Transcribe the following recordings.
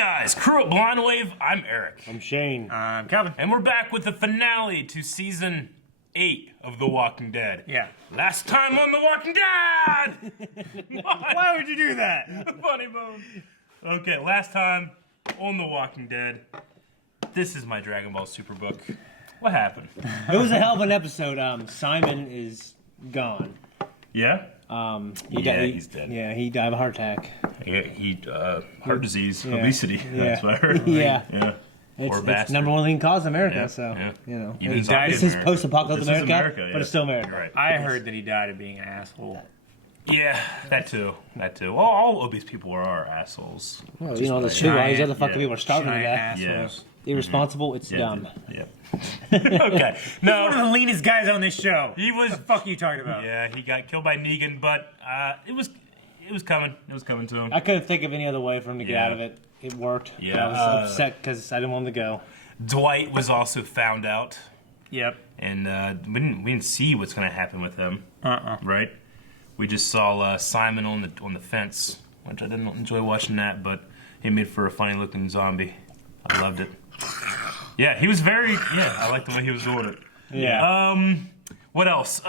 guys, crew at Blind Wave, I'm Eric. I'm Shane. I'm Calvin. And we're back with the finale to Season 8 of The Walking Dead. Yeah. Last time on The Walking Dead! Why would you do that? Funny bone. Okay, last time on The Walking Dead. This is my Dragon Ball Superbook. What happened? It was a hell of an episode. Simon is gone. Yeah? He's dead. Yeah, he died of a heart attack. Yeah, heart disease, obesity. Yeah. That's what I heard. Yeah. Poor It's bastard. number one leading cause in America, Yeah, so, yeah. you know. Even He died This in is America. post-apocalyptic This is America, yeah. but it's still America. You're right. I heard that he died of being an asshole. Yeah, that too. Well, all obese people are assholes. Well, you know, the sugar, all these other fucking people are starving to Giant death. assholes. Irresponsible, it's dumb. Yeah. Okay. No. One of the leanest guys on this show. He was. What the fuck are you talking about? Yeah, he got killed by Negan, but it was coming. It was coming to him. I couldn't think of any other way for him to get Yeah. out of it. It worked. Yeah, But I was upset because I didn't want him to go. Dwight was also found out, Yep. and we didn't see what's going to happen with him. Right? We just saw Simon on the fence, which I didn't enjoy watching that, but he made for a funny looking zombie. I loved it. Yeah, he was very. Yeah, I liked the way he was doing it. Yeah. What else?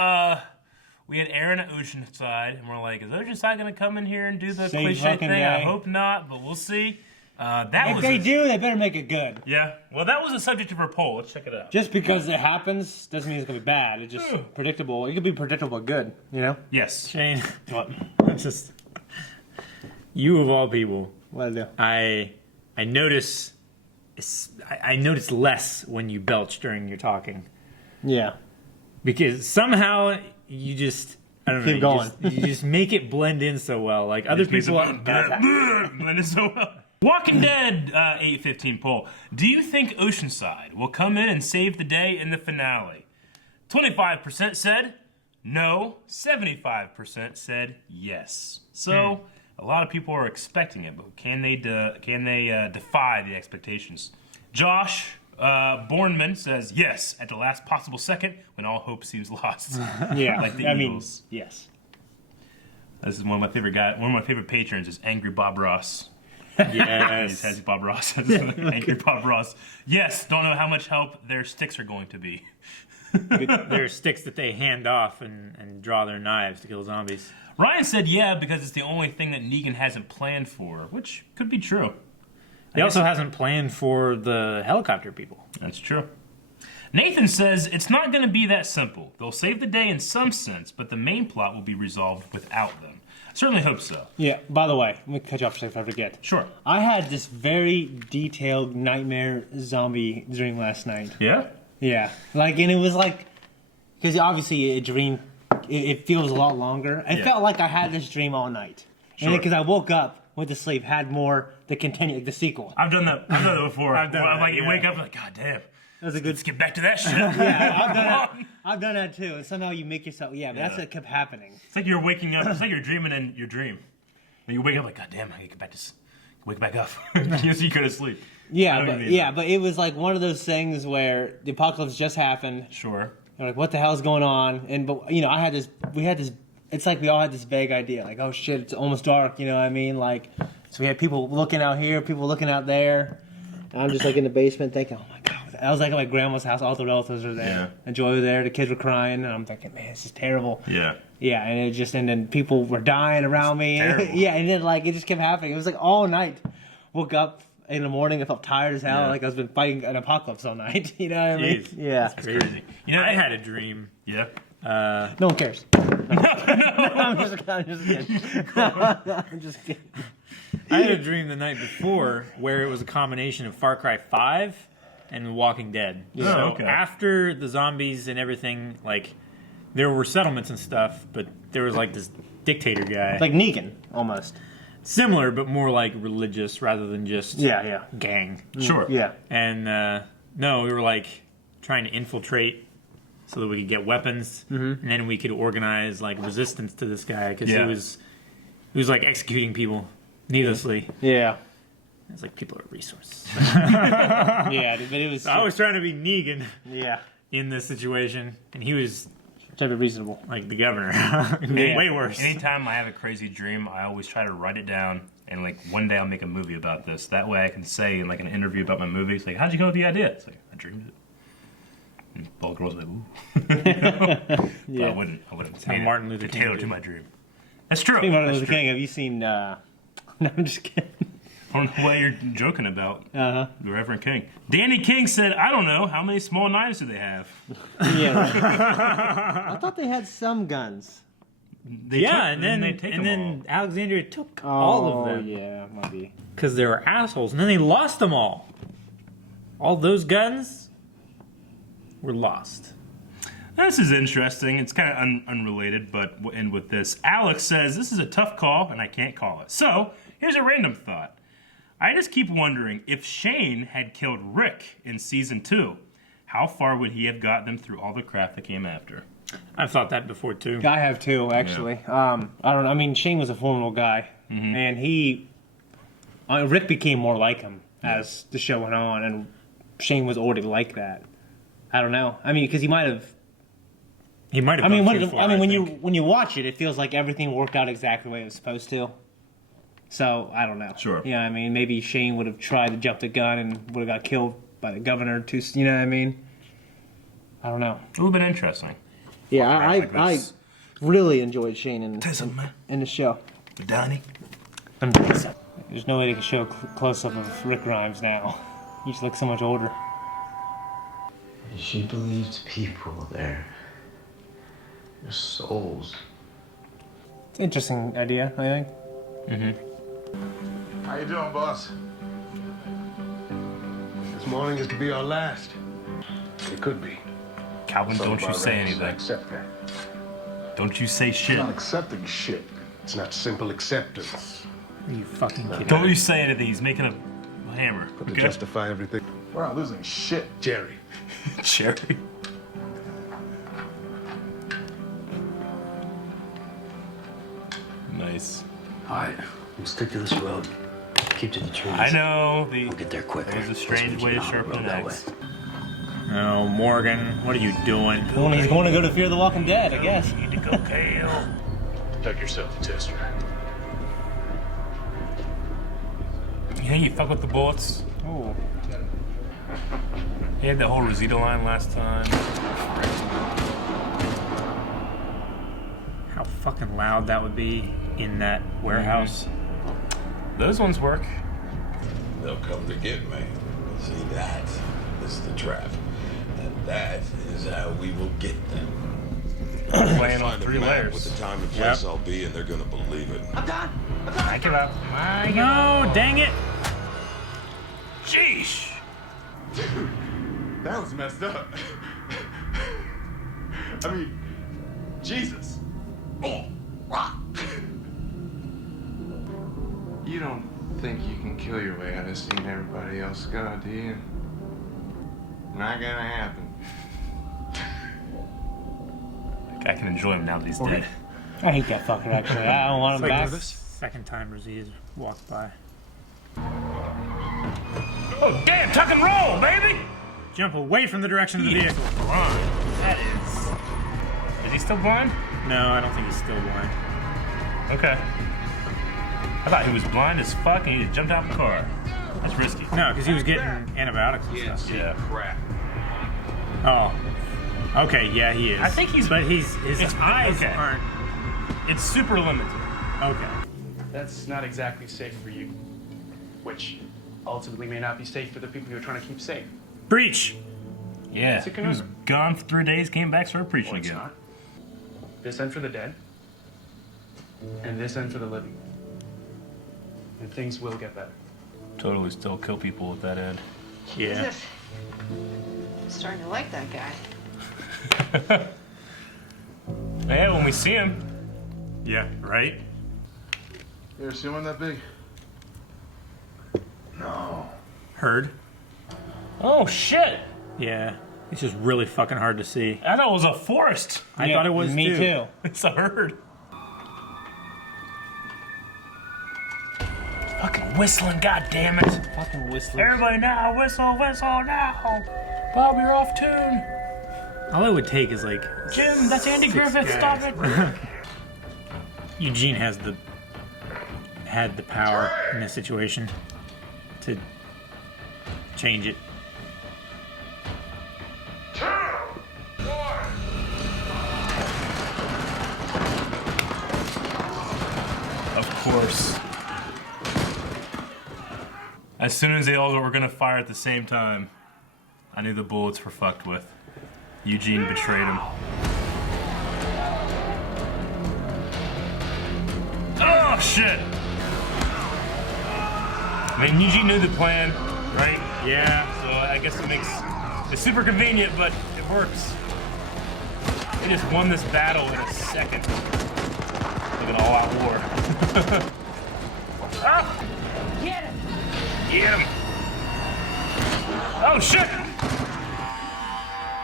We had Aaron at Oceanside, and we're like, is Oceanside going to come in here and do the Same cliche fucking thing? I day. hope not, but we'll see. If they do, they better make it good. Yeah. Well, that was the subject of our poll. Let's check it out. Just because it happens doesn't mean it's going to be bad. It's just predictable. It could be predictable but good, you know? Yes. Shane, What? it's just you of all people. What'll do? I notice less when you belch during your talking Yeah. because somehow you just I don't know. Keep going. You just make it blend in so well. Like other people. Blended so well. Walking Dead 8:15 poll. Do you think Oceanside will come in and save the day in the finale? 25% said no. 75% said yes. So a lot of people are expecting it, but can they defy the expectations? Josh Bornman says yes at the last possible second when all hope seems lost. Yeah. Like the Eagles. Yes. This is one of my favorite guys. One of my favorite patrons is Angry Bob Ross. Yes. Has Bob Ross. Angry Bob Ross. Yes, don't know how much help their sticks are going to be. There are sticks that they hand off and draw their knives to kill zombies. Ryan said yeah because it's the only thing that Negan hasn't planned for, which could be true. He also hasn't planned for the helicopter people. That's true. Nathan says it's not going to be that simple. They'll save the day in some sense, but the main plot will be resolved without them. I certainly hope so. Yeah, by the way, let me cut you off for a second if I forget. Sure. I had this very detailed nightmare zombie dream last night. Yeah? Yeah. And it was like, because obviously a dream, it feels a lot longer. It felt like I had this dream all night. Sure. And because I woke up, went to sleep, had more to continue, the sequel. I've done that before. I've done Where I'm that, like, you yeah. wake up like, God damn. That was a good. Let's get back to that shit. I've done that too. And somehow you make yourself, but that's what kept happening. It's like you're waking up. It's like you're dreaming in your dream. And you wake up like, God damn, I gotta get back to wake back up. You go to sleep. But it was like one of those things where the apocalypse just happened. Sure. We're like, what the hell's going on? But we had this. It's like we all had this vague idea, like, oh shit, it's almost dark. You know what I mean? Like, so we had people looking out here, people looking out there. And I'm just like in the basement thinking, oh my god. I was like at my grandma's house, all the relatives were there. Yeah. And Joy was there, the kids were crying, and I'm thinking, man, this is terrible. Yeah. Yeah, and then people were dying around me. Terrible. And then like it just kept happening. It was like all night. Woke up in the morning, I felt tired as hell, like I've been fighting an apocalypse all night. You know what I mean? Jeez. Yeah. That's crazy. You know, I had a dream. Yeah. No one cares. I'm just kidding. I'm just kidding. I had a dream the night before where it was a combination of Far Cry 5 and Walking Dead. Yeah. So Oh, okay. after the zombies and everything, like, there were settlements and stuff, but there was like this dictator guy. Like Negan, almost. Similar, but more like religious rather than just Yeah. gang. Sure. Yeah. And no, we were like trying to infiltrate so that we could get weapons, and then we could organize like resistance to this guy because he was like executing people needlessly. Yeah. It's like people are a resource. Yeah, but it was. I was trying to be Negan Yeah. in this situation, and he was Trying to be reasonable. like the governor. Way worse. Anytime I have a crazy dream, I always try to write it down And like one day I'll make a movie about this. That way I can say in like an interview about my movie, it's like, how'd you come up with the idea? It's like, I dreamed it. And all girls are like, ooh. Yeah. I wouldn't. how Martin Luther King tailor did. to my dream. That's true. Speaking of Martin That's Luther true. King, have you seen? No, I'm just kidding. I don't know why you're joking about Uh the Reverend King. Danny King said, I don't know, how many small knives do they have? huh. Yeah. Right. I thought they had some guns. They And then they take them all. Alexandria took all of them. Yeah, maybe. Because they were assholes, and then they lost them all. All those guns were lost. This is interesting. It's kind of unrelated, but we'll end with this. Alex says, this is a tough call, and I can't call it. So, here's a random thought. I just keep wondering, if Shane had killed Rick in Season 2, how far would he have got them through all the crap that came after? I've thought that before, too. I have too, actually. I don't know. I mean, Shane was a formidable guy, and Rick became more like him as the show went on, and Shane was already like that. I don't know. I mean, because he might have. He might have I mean, gone too far, when you watch it, it feels like everything worked out exactly the way it was supposed to. So I don't know. Sure. Yeah, I mean, maybe Shane would have tried to jump the gun and would have got killed by the governor too. You know what I mean? I don't know. It would have been interesting. Yeah, Like I this. really enjoyed Shane in man. the show. Donnie. There's no way they can show a close up of Rick Grimes now. He just looks so much older. She believes people there. Their souls. It's an interesting idea, I think. How you doing, boss? This morning is to be our last. It could be. Calvin, Some don't of you our say ranks anything. Accept that. Don't you say shit. It's not accepting shit. It's not simple acceptance. Are you fucking kidding? Don't you say anything. He's making a hammer. But to Okay? justify everything, we're not losing shit, Jerry. Cherry. Nice. All right, we'll stick to this road. Keep to the trees. I know. We'll get there quicker. There's a strange way to sharpen an axe. No, Morgan, what are you doing? Well, he's going to go to Fear the Walking Dead, I guess. Need to go Kale. Tuck yourself, Tester. Yeah, you fuck with the bullets. Oh. He had the whole Rosita line last time. How fucking loud that would be in that warehouse. Those ones work. They'll come to get me. See, that is the trap. And that is how we will get them. Playing on Find a 3 map layers. with the time and place I'll be, and they're gonna believe it. I give up. No, dang it! Sheesh. That was messed up. I mean, Jesus. Oh, wow. You don't think you can kill your way out of seeing everybody else go, do you? Not gonna happen. I can enjoy him now that he's dead. I hate that fucker, actually. I don't want him back. Second time Rosita's walked by. Oh, damn, tuck and roll, baby! Jump away from the direction of the He is vehicle. blind. That is. Is he still blind? No, I don't think he's still blind. Okay. I thought he was blind as fuck and he just jumped out the car. That's risky. No, because he was getting antibiotics and stuff. Yeah. Crap. Oh. Okay, yeah, he is. I think he's- But his it's- eyes okay. aren't. It's super limited. Okay. That's not exactly safe for you, which ultimately may not be safe for the people you're trying to keep safe. Breach. Yeah. It's a He was conundrum. gone for 3 days, came back, started preaching Or it's again. not. This end for the dead, and this end for the living. And things will get better. Totally still kill people with that end. Yeah. I'm starting to like that guy. Yeah, when we see him. Yeah, right? You ever seen one that big? No. Heard. Oh, shit. Yeah. It's just really fucking hard to see. I thought it was a forest. I Yeah, thought it was me too. It's a herd. Fucking whistling, goddammit. Fucking whistler. Everybody now, whistle, whistle now. Bob, you're off tune. All it would take is like. Jim, that's Andy Six Griffith, guys. stop it. Eugene has had the power in this situation to change it. Of course. As soon as they all were gonna fire at the same time, I knew the bullets were fucked with. Eugene betrayed him. Oh shit! I mean, Eugene knew the plan, right? Yeah. So I guess it's super convenient, but it works. They just won this battle in a second. Like an all-out war. Ah! Get him! Get him! Oh shit!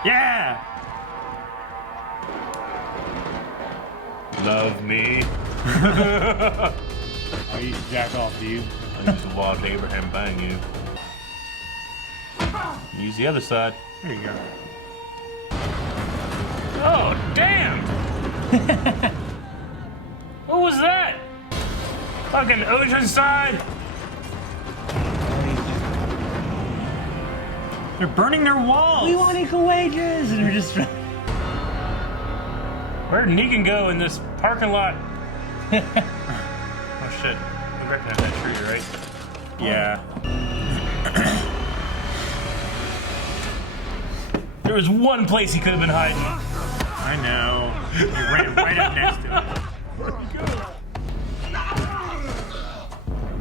Yeah! Love me. I used to jack off to you. I used to watch Abraham bang you. Use the other side. There you go. Oh, damn! What was that? Fucking Oceanside? They're burning their walls! We want equal wages! And we're just... Where'd Negan go in this parking lot? Oh shit. We recognize that tree, right? Yeah. There was one place he could have been hiding. I know. You ran right up next to him.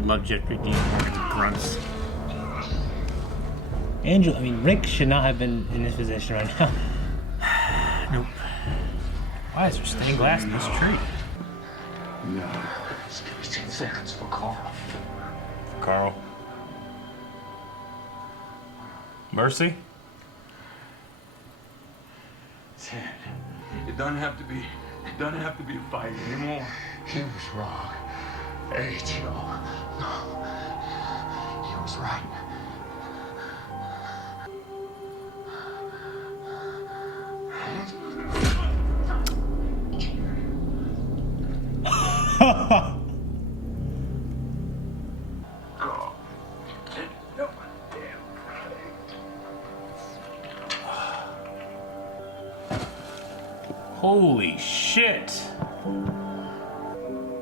Love Jeffrey Dean Morgan's grunts. Angel, I mean, Rick should not have been in this position right now. Nope. Why is there stained glass in this tree? No. Just give me 10 seconds for Carl. Carl. Mercy? Ted, it doesn't have to be a fight anymore. He was wrong. Hey, Joe. No. He was right. Holy shit.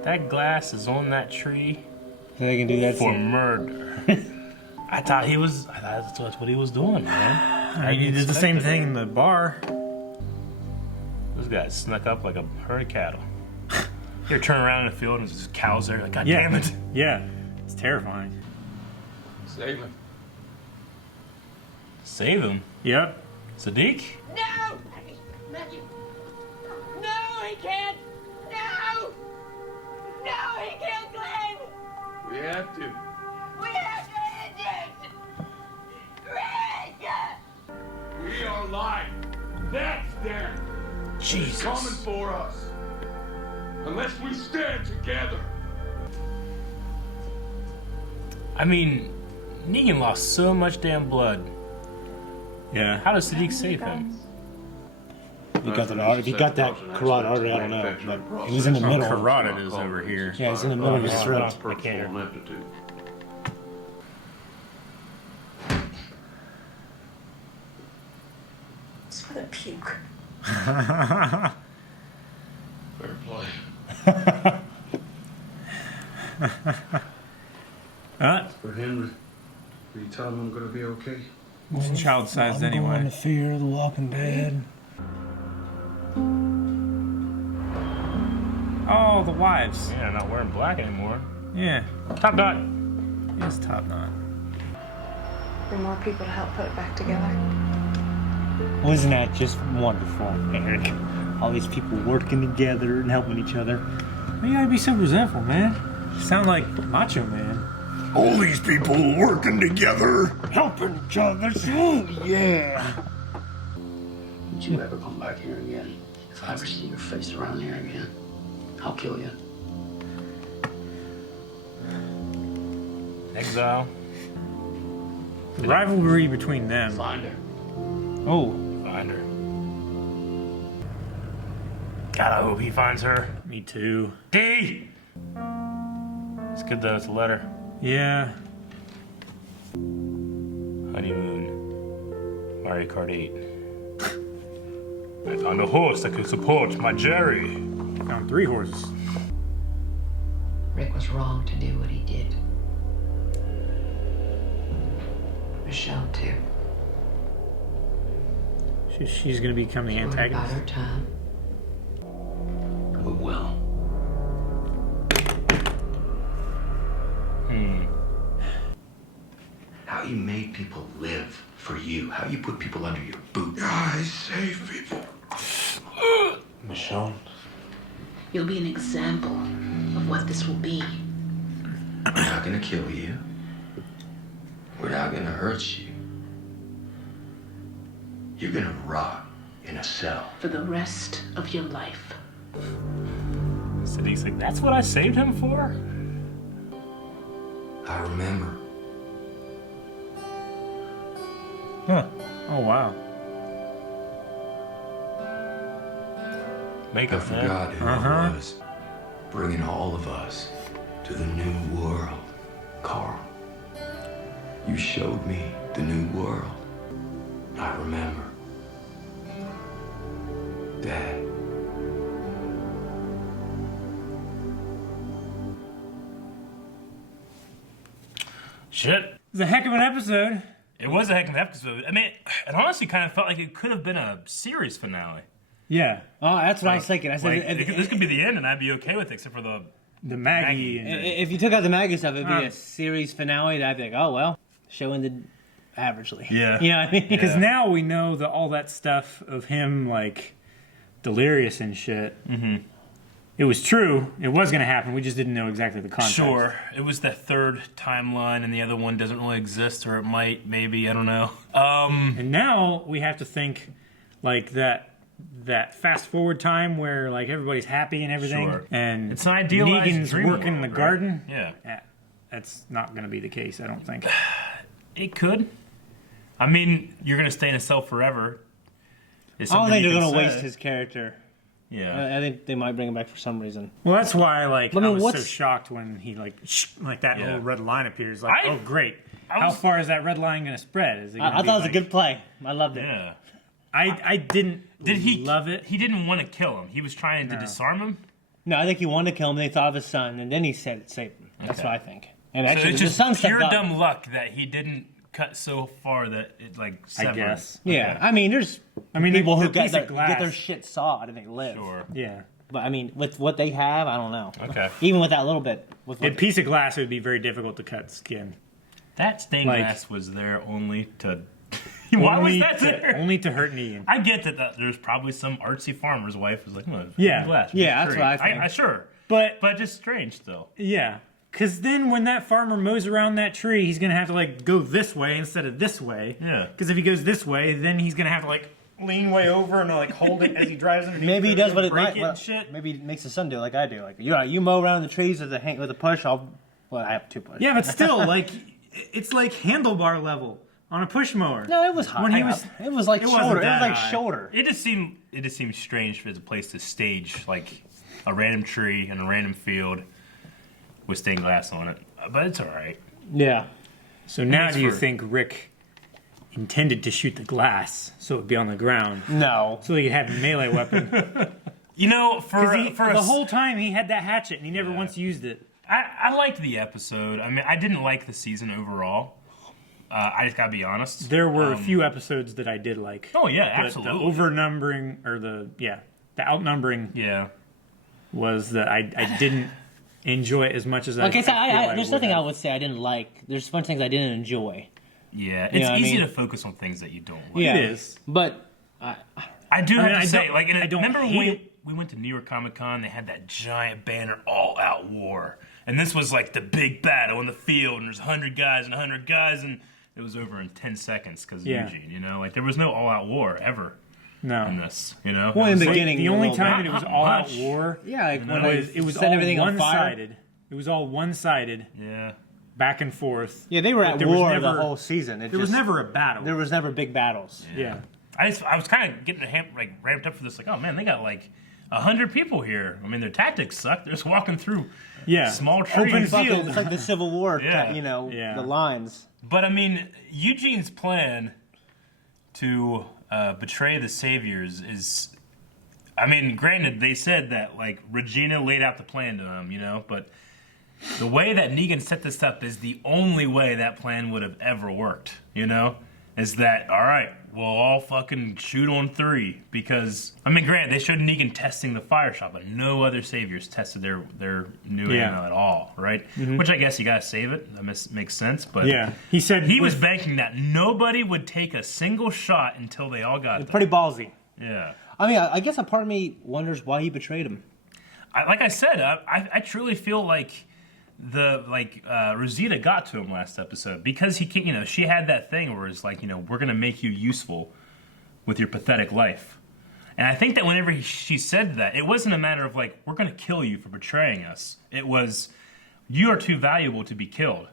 That glass is on that tree So they can do that for too. murder. I thought that's what he was doing, man. He did the same thing in the bar. Those guys snuck up like a herd of cattle. You're turning around in the field and there's just cows there, like, God damn it. Yeah. It's terrifying. Save him. Save him? Yep. Sadiq? No! No, he can't! No! No, he killed Glenn! We have to. We have to end it! Rick! We are alive. That's them. Jesus. Coming for us. Unless we stand together. I mean, Negan lost so much damn blood. Yeah. How does Sadiq save him? If you got that carotid artery, I don't know. But he was in the middle. Carotid is over here. Yeah, he's in the middle of his throat. I can't hear. It's for the puke. Fair play. For Henry, will you tell him I'm gonna be okay? He's child-sized anyway. The fear of the Walking Dead. Oh, the wives. Yeah, not wearing black anymore. Yeah. Top Knot. It's top knot. For more people to help put it back together. Wasn't that just wonderful, Eric? All these people working together and helping each other. Why you gotta be so resentful, man? You sound like Macho Man. All these people working together. Helping each other. Oh, yeah. Don't you ever come back here again. If I ever see your face around here again, I'll kill you. Exile. The rivalry between them. Find her. Oh. Find her. God, I hope he finds her. Me too. D! It's good though. It's a letter. Yeah. Honeymoon. Mario Kart 8. I found a horse that could support my Jerry. Found 3 horses. Rick was wrong to do what he did. Michelle, too. She's going to become the About antagonist. her time. We will. How you made people live for you. How you put people under your boot. I save people. Michonne. You'll be an example of what this will be. We're not gonna kill you. We're not gonna hurt you. You're gonna rot in a cell. For the rest of your life. Siddiq's like, that's what I saved him for? I remember. Huh. Oh, wow. Make I up forgot who I was. Bringing all of us to the new world. Carl, you showed me the new world. I remember. Dad. Shit. It was a heck of an episode. It was a heck of an episode. I mean, it honestly kind of felt like it could have been a series finale. Yeah. Oh, that's what I was thinking. I said, This could be the end, and I'd be okay with it, except for the Maggie. if you took out the Maggie stuff, it'd be a series finale. I'd be like, oh well, show ended averagely. Yeah. You know what I mean? Because now we know that all that stuff of him, like, delirious and shit. Mm-hmm. It was true. It was going to happen. We just didn't know exactly the context. Sure. It was the third timeline, and the other one doesn't really exist, or it might, maybe, I don't know. And now we have to think, like, that fast forward time where, like, everybody's happy and everything. Sure. And it's an idealized Negan's dream working in the world, right? garden. Yeah. That's not going to be the case, I don't think. It could. I mean, you're going to stay in a cell forever. I don't think they're going to waste his character. Yeah. I think they might bring him back for some reason. Well, that's why, like, I mean, I was so what's- shocked when he, like that Yeah. little red line appears. Like, I- oh, great. I How was- far is that red line going to spread? Is it gonna I be, thought it was like- a good play. I loved it. Yeah. I didn't Did he love it. He didn't want to kill him. He was trying to disarm him. No, I think he wanted to kill him. They thought of his son, and then he said saved him. That's Okay. what I think. And So actually, it's the just son pure stepped up. dumb luck that he didn't cut so far that it, like, severed. guess. Yeah, Okay. I mean, there's mean, people who the piece of get their glass- shit sawed and they live. Sure. Yeah. But I mean, with what they have, I don't know. Okay. Even with that little bit, with A what piece of glass would be very difficult to cut skin. That stained Like- glass was there only to... Why was Only that to- there? Only to hurt Negan. I get that there's probably some artsy farmer's wife who's like, Yeah. glass. Yeah, it's that's what I great." think. I sure. But But just strange still. yeah, because then when that farmer mows around that tree, he's gonna have to like go this way instead of this way. Yeah. Because if he goes this way, then he's gonna have to like lean way over and like hold it as he drives underneath. maybe he does what it break might. it and shit. Maybe he makes his son do it like I do. Like you mow around the trees with a push. I have 2 push. Yeah, but still, like it's like handlebar level on a push mower. No, it was high. When he was- it was like it wasn't shoulder. It was that like high. shoulder. It just seemed strange as a place to stage like a random tree in a random field with stained glass on it. But it's all right. Yeah. So now Thanks do you for- think Rick intended to shoot the glass so it'd be on the ground No. so he could have a melee weapon? You know, for The whole time he had that hatchet and he never once used it. I liked the episode. I mean, I didn't like the season overall. I just gotta be honest. There were a few episodes that I did like. Oh yeah, But absolutely. The overnumbering or the outnumbering Yeah. was that I didn't enjoy it as much as I. Okay, so I feel there's would nothing I have. would say I didn't like. There's fun things I didn't enjoy. Yeah, You it's know what I easy mean? to focus on things that you don't like. Yeah. It is. But I do have mean, to I say, don't- like, I don't remember hate when it. we went to New York Comic Con? They had that giant banner, "All Out War," and this was like the big battle in the field, and there's 100 guys and 100 guys, and it was over in 10 seconds because of Yeah. Eugene. You know, like there was no all out war ever in No. this. You know, Well, It in was the like- beginning, The only well, time that it was not all out much. war, yeah, like when it was set all everything on fire. one-sided. It was all one-sided, yeah. back and forth. Yeah, they were But at there was war never- the whole season. There was never a battle. There was never big battles. Yeah. I was kind of getting ramped up for this. Like, oh man, they got like 100 people here. I mean, their tactics suck. They're just walking through small Open trees. field. It's like the Civil War, Yeah. the lines. But I mean, Eugene's plan to betray the Saviors is, I mean, granted, they said that, like, Regina laid out the plan to him, but the way that Negan set this up is the only way that plan would have ever worked, is that, all right, we'll all fucking shoot on 3, because, I mean, granted, they showed Negan testing the fire shot, but no other Saviors tested their new ammo at all, right? Mm-hmm. Which I guess you gotta save it, that makes sense, but he said he was banking that nobody would take a single shot until they all got there. Pretty ballsy. Yeah. I mean, I guess a part of me wonders why he betrayed him. Like I said, I truly feel like Rosita got to him last episode because he can, she had that thing where it's like, we're gonna make you useful with your pathetic life, and I think that whenever she said that, it wasn't a matter of like, we're gonna kill you for betraying us. It was, you are too valuable to be killed.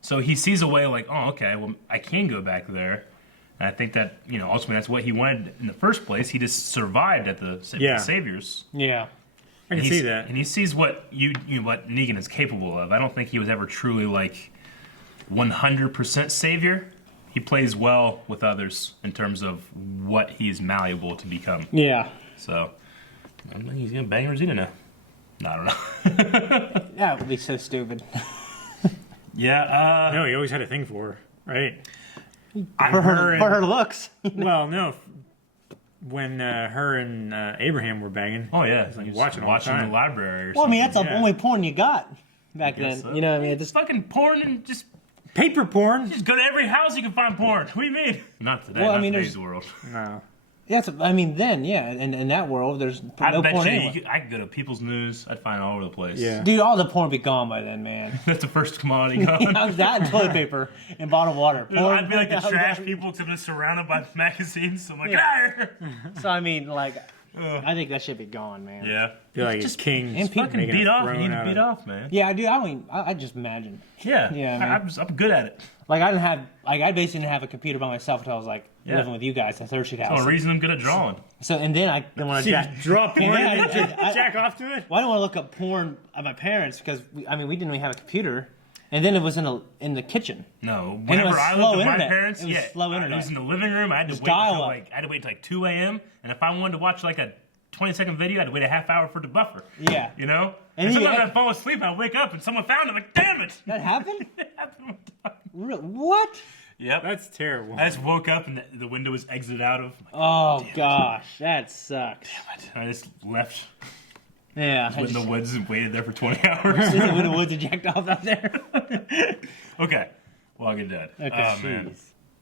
So he sees a way like, oh, okay, well, I can go back there. And I think that, ultimately that's what he wanted in the first place. He just survived at the Saviors. Yeah. I can see that. And he sees what what Negan is capable of. I don't think he was ever truly, like, 100% Savior. He plays well with others in terms of what he's malleable to become. Yeah. So, I think he's going to bang Rosita now. I don't know. Yeah, it would be so stupid. Yeah. No, he always had a thing for her, right? For her looks. Well, no. When her and Abraham were banging. Oh, yeah. He was like watching the library or Well, I mean, something. that's the only porn you got back then. So. You know what I mean? Just fucking porn and just... Paper porn? Just go to every house you can find porn. What do you mean? Not today, Well, I not mean, today's world. No. Yeah, I mean, then, yeah, in that world, there's I no bet porn you anywhere. I could go to People's News. I'd find it all over the place. Yeah. Dude, all the porn would be gone by then, man. That's the first commodity gone. That and toilet paper and bottled water. I'd be like the trash people because I'm just surrounded by magazines. So I'm like, get out of here. So, I mean, like, I think that should be gone, man. Yeah. Feel like just king. And people Fucking beat off. You need to beat off, man. Yeah, dude, I just imagine. Yeah. Yeah, man. I'm good at it. Like, I basically didn't have a computer by myself until I was, like, living with you guys at Third Street House. That's the reason I'm good at drawing. So, and then I didn't want to draw porn then and jack off to it? Well, I didn't want to look up porn at my parents because, we didn't really have a computer. And then it was in the kitchen. No, And it was whenever I slow lived with my internet. parents, It was slow internet. it was in the living room. I had to It was wait until dial-up. like 2 a.m. And if I wanted to watch like a 20-second video, I had to wait a half hour for it to buffer. Yeah. You know? And And you- sometimes I'd fall asleep, I'd wake up, and someone found it. I'm like, damn it! That happened? It happened one time. What? Yep. That's terrible. I just woke up and the window was exited out of. Oh, gosh. That sucks. I just left. Yeah. Went in the woods and waited there for 20 hours. Just went in the woods and jacked off out there. Okay. Walking Dead. Okay. Oh, man.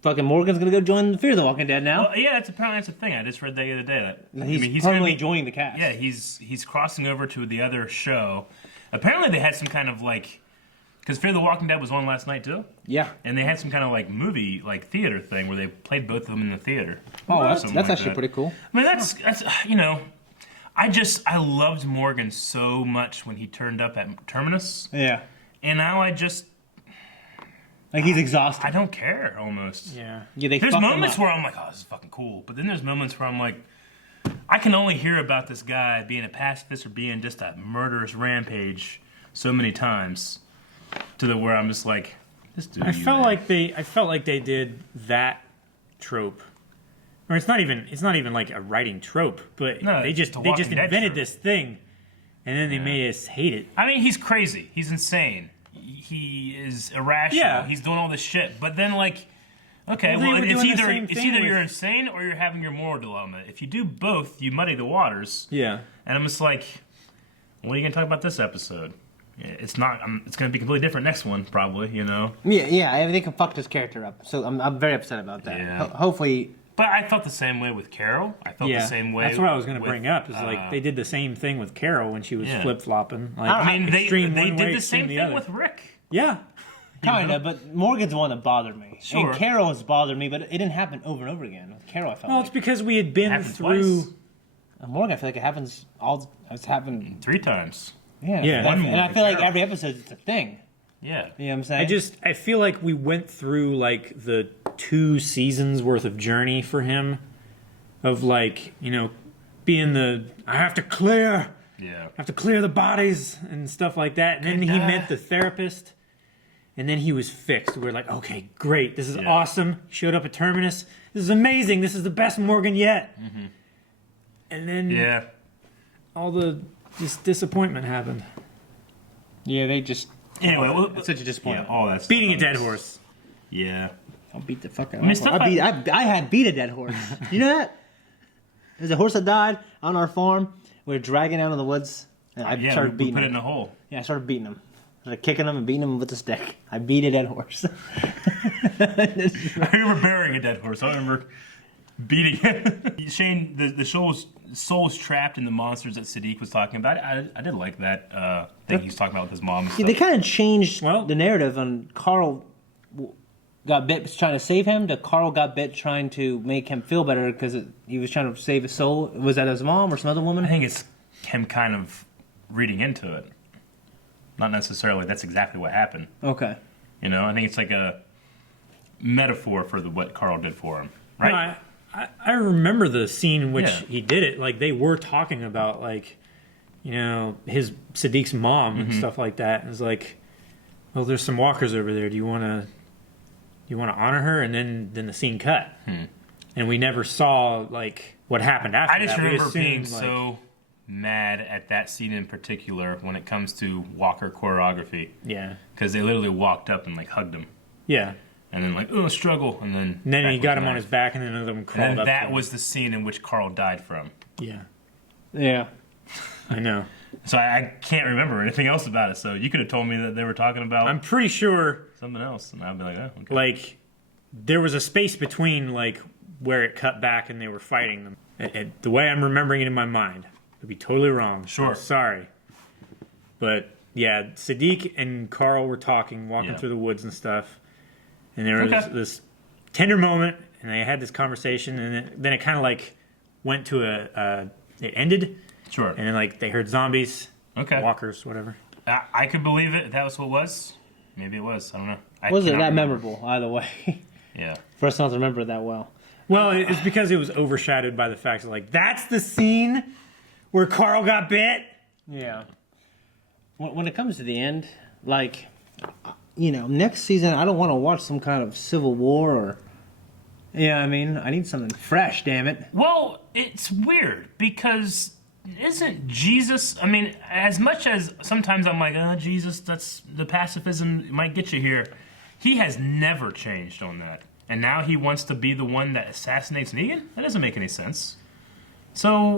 Fucking Morgan's gonna go join the Fear the Walking Dead now. Well, yeah, apparently that's a thing. I just read that the other day. That, He's gonna permanently be joining the cast. Yeah, he's crossing over to the other show. Apparently they had some kind of like, because Fear the Walking Dead was on last night too. Yeah. And they had some kind of like movie, like theater thing where they played both of them in the theater. Oh, that's Something like actually that. pretty cool. I mean, that's I loved Morgan so much when he turned up at Terminus, Yeah. and now I just Like he's exhausted. I don't care almost. Yeah. Yeah, they There's fucked him moments up. where I'm like, oh, this is fucking cool. But then there's moments where I'm like, I can only hear about this guy being a pacifist or being just a murderous rampage so many times to the where I'm just like, this dude. I felt like they did that trope. Or it's not even like a writing trope, but No, they it's just the Walking Dead invented trope. this thing, and then they made us hate it. I mean, he's crazy. He's insane. He is irrational. Yeah. He's doing all this shit. But then, like, okay, Well, they well, were it's doing the either same it's thing either with- you're insane or you're having your moral dilemma. If you do both, you muddy the waters. Yeah. And I'm just like, what are you gonna talk about this episode? Yeah, it's not. It's gonna be completely different next one, probably. You know. Yeah, they can fuck this character up. So I'm very upset about that. Yeah. Hopefully. But I felt the same way with Carol. I felt the same way. That's what I was going to with, bring up. Is like they did the same thing with Carol when she was Yeah. flip flopping. Like, I mean, they extreme did one way, the extreme same the thing other. with Rick. Yeah. Kinda, but Morgan's the one that bothered me. Sure. And Carol has bothered me, but it didn't happen over and over again. With Carol, I felt Well, like. it's because we had been Happened through. twice. Morgan, I feel like it happens all. It's happened. 3 times. Yeah. Yeah. And One I, more and I than feel like Carol. every episode it's a thing. Yeah. You know what I'm saying? I feel like we went through like the 2 seasons worth of journey for him, of like being I have to clear the bodies and stuff like that. And then he met the therapist, and then he was fixed. We're like, okay, great, this is awesome. Showed up at Terminus. This is amazing. This is the best Morgan yet. Mm-hmm. And then all the disappointment happened. Yeah, they just. Anyway, it's such a disappointment. Yeah, all that stuff. Beating a dead horse. Yeah. I'll beat the fuck out I mean, of horse. I had beat a dead horse. You know that? There's a horse that died on our farm. We were dragging out in the woods. And I started beating we put him. it in a hole. Yeah, I started beating him. I started kicking him and beating him with a stick. I beat a dead horse. I remember burying a dead horse. I remember beating it. Shane, the soul's trapped in the monsters that Siddiq was talking about. I did like that thing he's talking about with his mom. Yeah, they kind of changed the narrative on Carl got bit trying to save him to Carl got bit trying to make him feel better because he was trying to save his soul. Was that his mom or some other woman? I think it's him kind of reading into it. Not necessarily that's exactly what happened. Okay. You know, I think it's like a metaphor for what Carl did for him, right? No, I remember the scene in which he did it. Like, they were talking about, like, you know, his Siddiq's mom and stuff like that. And it's like, well, there's some walkers over there. Do you want to honor her? And then the scene cut. And we never saw, like, what happened after that. I just remember being so mad at that scene in particular when it comes to Walker choreography. Yeah. Because they literally walked up and, like, hugged him. Yeah. And then, like, oh, struggle. And then he got him on his back, and then another one crawled and up. That was the scene in which Carl died from. Yeah. Yeah. I know. So I can't remember anything else about it. So you could have told me that they were talking about... I'm pretty sure... something else. And I'd be like, oh, okay. Like, there was a space between, like, where it cut back and they were fighting them. The way I'm remembering it in my mind. Could be totally wrong. Sure. I'm sorry. But, yeah, Siddiq and Carl were talking, walking through the woods and stuff. And there was this tender moment, and they had this conversation, and then it kind of, like, went to it ended. Sure. And then, like, they heard zombies, Okay. walkers, whatever. I could believe it if that was what it was. Maybe it was. I don't know. Wasn't that memorable, either way. Yeah. For us not to remember it that well. Well, it's because it was overshadowed by the fact that, like, that's the scene where Carl got bit. Yeah. When it comes to the end, like, you know, next season, I don't want to watch some kind of civil war or... Yeah, I mean, I need something fresh, damn it. Well, it's weird because isn't Jesus... I mean, as much as sometimes I'm like, oh, Jesus, that's the pacifism might get you here. He has never changed on that. And now he wants to be the one that assassinates Negan? That doesn't make any sense. So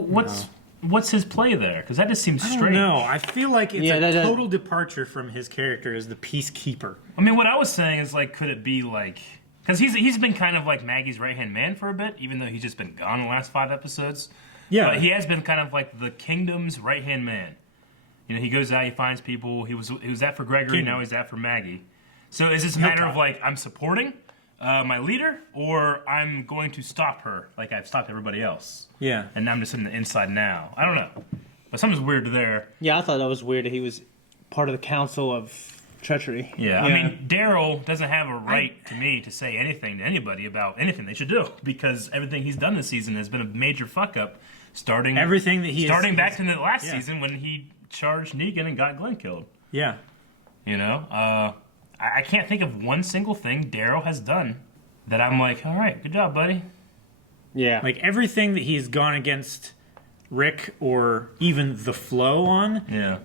what's his play there? Because that just seems strange. No, I feel like it's a total departure from his character as the peacekeeper. I mean, what I was saying is, like, could it be, like... Because he's been kind of like Maggie's right-hand man for a bit, even though he's just been gone the last 5 episodes. Yeah. But he has been kind of like the kingdom's right-hand man. You know, he goes out, he finds people. He was that for Gregory, now he's that for Maggie. So is this a matter of, like, I'm supporting my leader, or I'm going to stop her like I've stopped everybody else? Yeah. And I'm just in the inside now. I don't know. But something's weird there. Yeah, I thought that was weird that he was part of the council of treachery. Yeah, I mean, Daryl doesn't have a right to me to say anything to anybody about anything they should do because everything he's done this season has been a major fuck up. Starting back in the last season when he charged Negan and got Glenn killed. Yeah, you know, I can't think of one single thing Daryl has done that I'm like, all right, good job, buddy. Yeah, like everything that he's gone against Rick or even the Flow on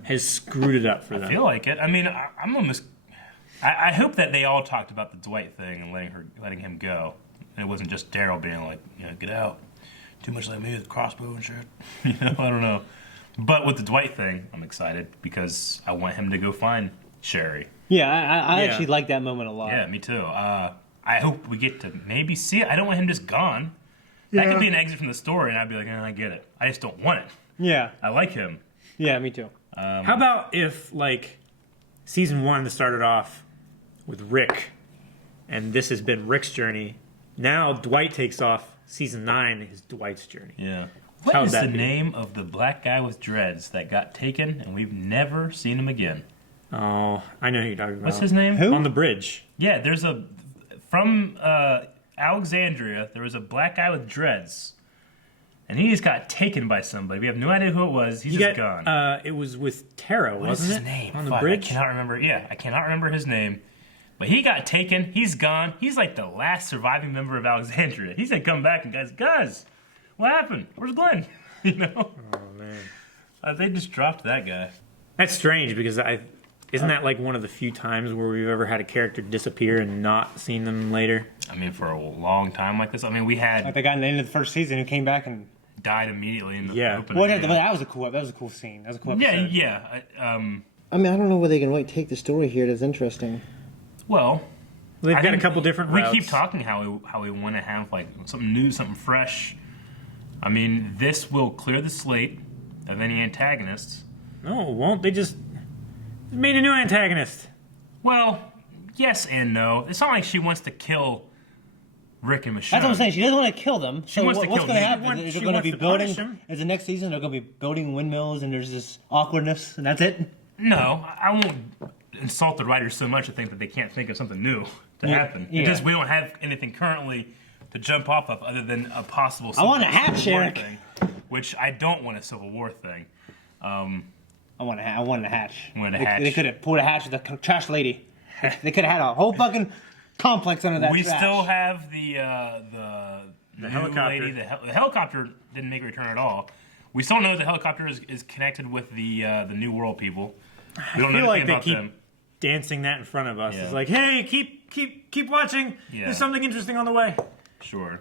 has screwed it up for them. I feel like it. I mean, I'm almost... I hope that they all talked about the Dwight thing and letting him go. And it wasn't just Daryl being like, you know, get out. Too much like me with crossbow and shit. You know, I don't know. But with the Dwight thing, I'm excited because I want him to go find Sherry. Yeah, I actually like that moment a lot. Yeah, me too. I hope we get to maybe see it. I don't want him just gone. That could be an exit from the story, and I'd be like, I get it. I just don't want it. Yeah. I like him. Yeah, me too. How about if, like, season 1 started off with Rick, and this has been Rick's journey. Now Dwight takes off. Season 9 is Dwight's journey. Yeah. What is the name of the black guy with dreads that got taken, and we've never seen him again? Oh, I know who you're talking about. What's his name? Who? On the bridge. Yeah, there's from Alexandria, there was a black guy with dreads and he just got taken by somebody. We have no idea who it was. He's just gone. It was with Taro, What is wasn't his it? name? On the Fuck, bridge? I cannot remember. Yeah, I cannot remember his name. But he got taken. He's gone. He's like the last surviving member of Alexandria. He's gonna come back and guys, what happened? Where's Glenn? You know? Oh, man. They just dropped that guy. That's strange because isn't that like one of the few times where we've ever had a character disappear and not seen them later? I mean, for a long time like this. I mean, we had Like the guy in the end of the first season who came back and died immediately in the Yeah. opening. well, that was a cool scene. That was a cool episode. Yeah. I mean, I don't know where they can take the story here. That's interesting. Well, They've I got a think couple different routes. We keep talking how we want to have like something new, something fresh. I mean, this will clear the slate of any antagonists. No, it won't. They just made a new antagonist. Well, yes and no. It's not like she wants to kill Rick and Michonne. That's what I'm saying. She doesn't want to kill them. She wants to what's kill going to them. happen? Is She they're going to wants be to punish building. them. Is the next season they're going to be building windmills and there's this awkwardness and that's it? No, I won't insult the writers so much to think that they can't think of something new to happen. yeah. It's just we don't have anything currently to jump off of other than a possible I want a Civil hatch, War Eric. thing, which I don't want a Civil War thing. I want a hatch. Want a They hatch. could have pulled a hatch with the trash lady. They could have had a whole fucking complex under that We trash. still have the new helicopter. lady. The helicopter didn't make a return at all. We still know the helicopter is connected with the New World people. We don't I know feel like anything they about keep them. dancing that in front of us. Yeah. It's like, hey, keep watching. Yeah. There's something interesting on the way. Sure.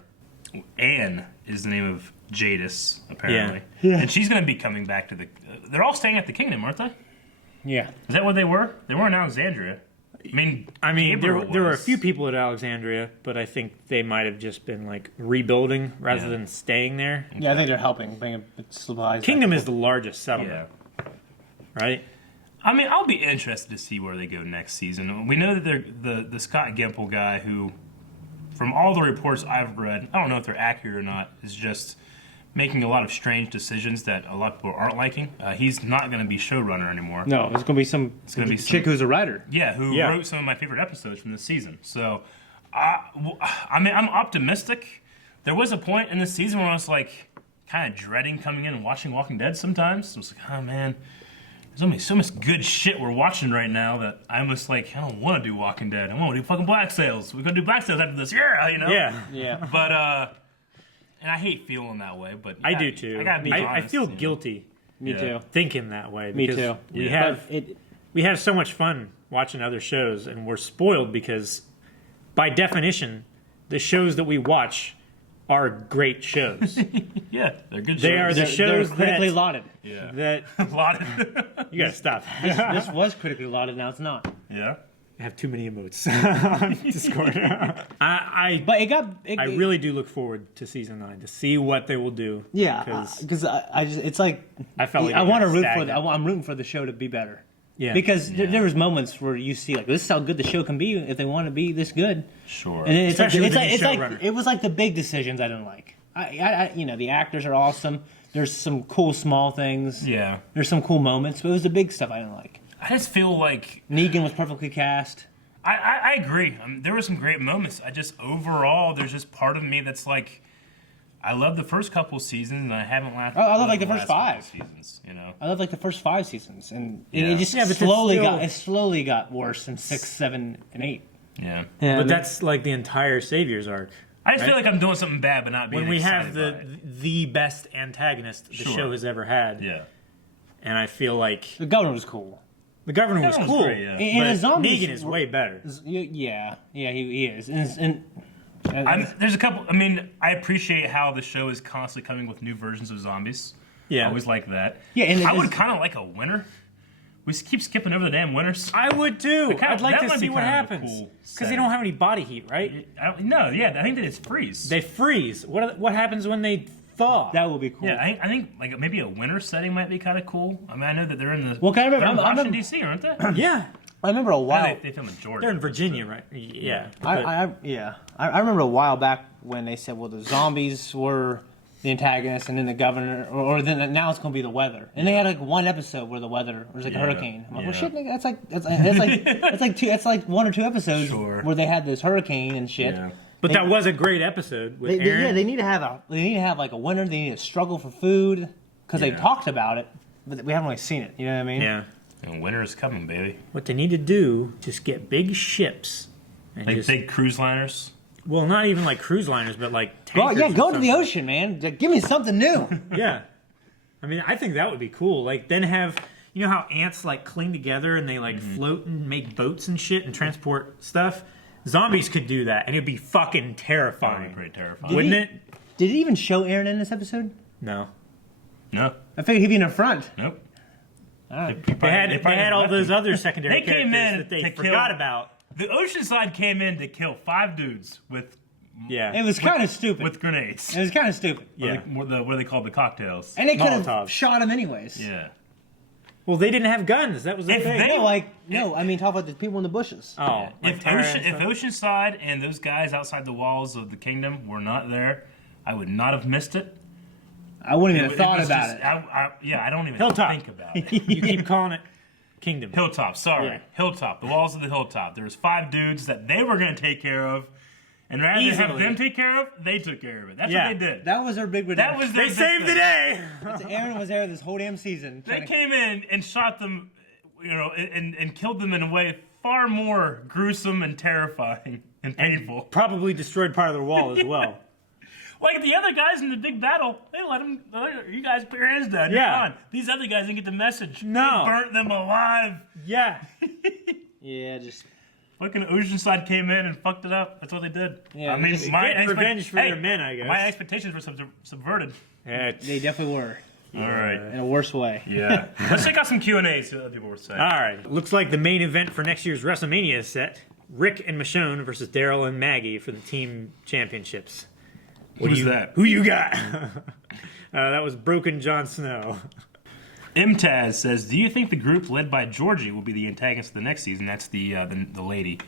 Anne is the name of Jadis, apparently. Yeah. And she's going to be coming back to the... they're all staying at the kingdom, aren't they? Yeah. Is that what they were? They were in Alexandria. I mean, there Gabriel were a was. few people at Alexandria, but I think they might have just been like rebuilding rather Yeah. than staying there. Yeah, I think they're helping bring supplies. Kingdom is the largest settlement, Yeah. right? I mean, I'll be interested to see where they go next season. We know that they're the Scott Gimple guy who, from all the reports I've read, I don't know if they're accurate or not, is just making a lot of strange decisions that a lot of people aren't liking. He's not going to be showrunner anymore. No, there's going to be some gonna be chick some- who's a writer. Yeah, who Yeah. wrote some of my favorite episodes from this season. So, I mean, I'm optimistic. There was a point in this season where I was like, kind of dreading coming in and watching Walking Dead sometimes. I was like, oh man, there's so much good shit we're watching right now that I almost like, I don't want to do Walking Dead. I want to do fucking Black Sails. We're going to do Black Sails after this. Yeah, you know? Yeah, Yeah. But, and I hate feeling that way, but I yeah, do too. I gotta be I honest, feel you know. guilty Me Yeah. too. thinking that way. Me Because too. We Yeah. have But it, we have so much fun watching other shows, and we're spoiled because, by definition, the shows that we watch are great shows. Yeah, they're good They are shows. the they're shows critically that, lauded. Yeah. that A lot of... you gotta stop. This was critically lauded. Now it's not. yeah. I have too many emotes on Discord. I But it got. I really do look forward to season 9 to see what they will do. Yeah, because I just it's like I felt like I it want to got root stagnant. I'm rooting for the show to be better. Yeah. Because there was moments where you see like this is how good the show can be if they want to be this good. Sure. And then it's like, Especially with it's the new like showrunner. it was like the big decisions I didn't like. I you know the actors are awesome. There's some cool small things. Yeah. There's some cool moments, but it was the big stuff I didn't like. I just feel like Negan was perfectly cast. I agree. There were some great moments. I just overall, there's just part of me that's like, I love the first couple seasons, and I haven't laughed. I love, like, the first last 5 couple seasons. You know, I love like the first 5 seasons, and Yeah. it just Yeah, but slowly there's still- slowly got worse in 6, 7, and 8. yeah. But that's like the entire Savior's arc. I just feel Right? like I'm doing something bad, but not being When we excited have by it. the best antagonist the Sure. show has ever had. Yeah. And I feel like The governor was cool. the governor was That was cool. great, yeah. And But the zombies Negan is were- way better. Yeah, he is. And There's a couple. I mean, I appreciate how the show is constantly coming with new versions of zombies. Yeah. I always like that. Yeah, and I would it's- kind of like a winner. We keep skipping over the damn winners. I would too. Kinda- I'd like that to might see be what kind of a happens. cool Because they setting. don't have any body heat, right? No, yeah, I think that it's freeze. They freeze. What happens when they thaw? that will be cool. Yeah, I think like maybe a winter setting might be kind of cool. I mean, I know that they're in the Well, can I remember- they're in I'm- Washington I'm- D.C., aren't they? yeah. I remember a while. They film in Georgia. They're in Virginia, right? Yeah. I remember a while back when they said, well, the zombies were the antagonists, and then the governor, or then now it's going to be the weather. And they had like one episode where the weather was like a hurricane. I'm like, well, Yeah. shit, nigga, that's like 1 or 2 episodes Sure. where they had this hurricane and shit. Yeah. But that was a great episode with They, Aaron. yeah, they need to have like a winner. They need to struggle for food because they talked about it, but we haven't really seen it. You know what I mean? Yeah. And winter is coming, baby. What they need to do, just get big ships. And Like just, big cruise liners. well, not even like cruise liners, but like tankers. Go or to the something. ocean, man. Give me something new. Yeah. I mean, I think that would be cool. Like, then have, you know how ants like cling together and they like float and make boats and shit and transport stuff? Zombies could do that, and it'd be fucking terrifying. Pretty terrifying. Wouldn't it? Did it even show Aaron in this episode? No. No. I figured he'd be in the front. Nope. They had all those other secondary They came characters in that they to kill- forgot about. The Oceanside came in to kill 5 dudes with Yeah. It was kind of stupid. with grenades. It was kind of stupid. Yeah. What are they called? The cocktails. And they could have Molotovs. shot him anyways. Yeah. Well, they didn't have guns. That was the If thing. they- No, I mean, talk about the people in the bushes. Oh, like If Tara and stuff. Oceanside and those guys outside the walls of the kingdom were not there, I would not have missed it. I wouldn't even It have thought was about just- it. I don't even Hilltop. think about it. You keep calling it Kingdom. Hilltop, sorry. Yeah. Hilltop, the walls of the hilltop. There was 5 dudes that they were going to take care of, and rather than have Easily. them take care of, they took care of it. That's Yeah. what they did. That was their big That redemption. was They their saved the day. Aaron was there this whole damn season. They came in and shot them, and killed them in a way far more gruesome and terrifying and painful. Probably destroyed part of their wall as well. Like the other guys in the big battle, they let them. You guys put your hands down. You're Yeah. fine. These other guys didn't get the message. No. They burnt them alive. Yeah. Yeah, just Fucking Oceanside came in and fucked it up. That's what they did. Yeah, I mean, just getting revenge for their men, I guess. My expectations were subverted. Yeah. they definitely were All right. in a worse way. Yeah. Let's check out some Q&A. See what other people were saying. All right. Looks like the main event for next year's WrestleMania is set. Rick and Michonne versus Daryl and Maggie for the team championships. Who's that? Who you got? That was Broken Jon Snow. Imtaz says, "Do you think the group led by Georgie will be the antagonist of the next season?" That's the lady.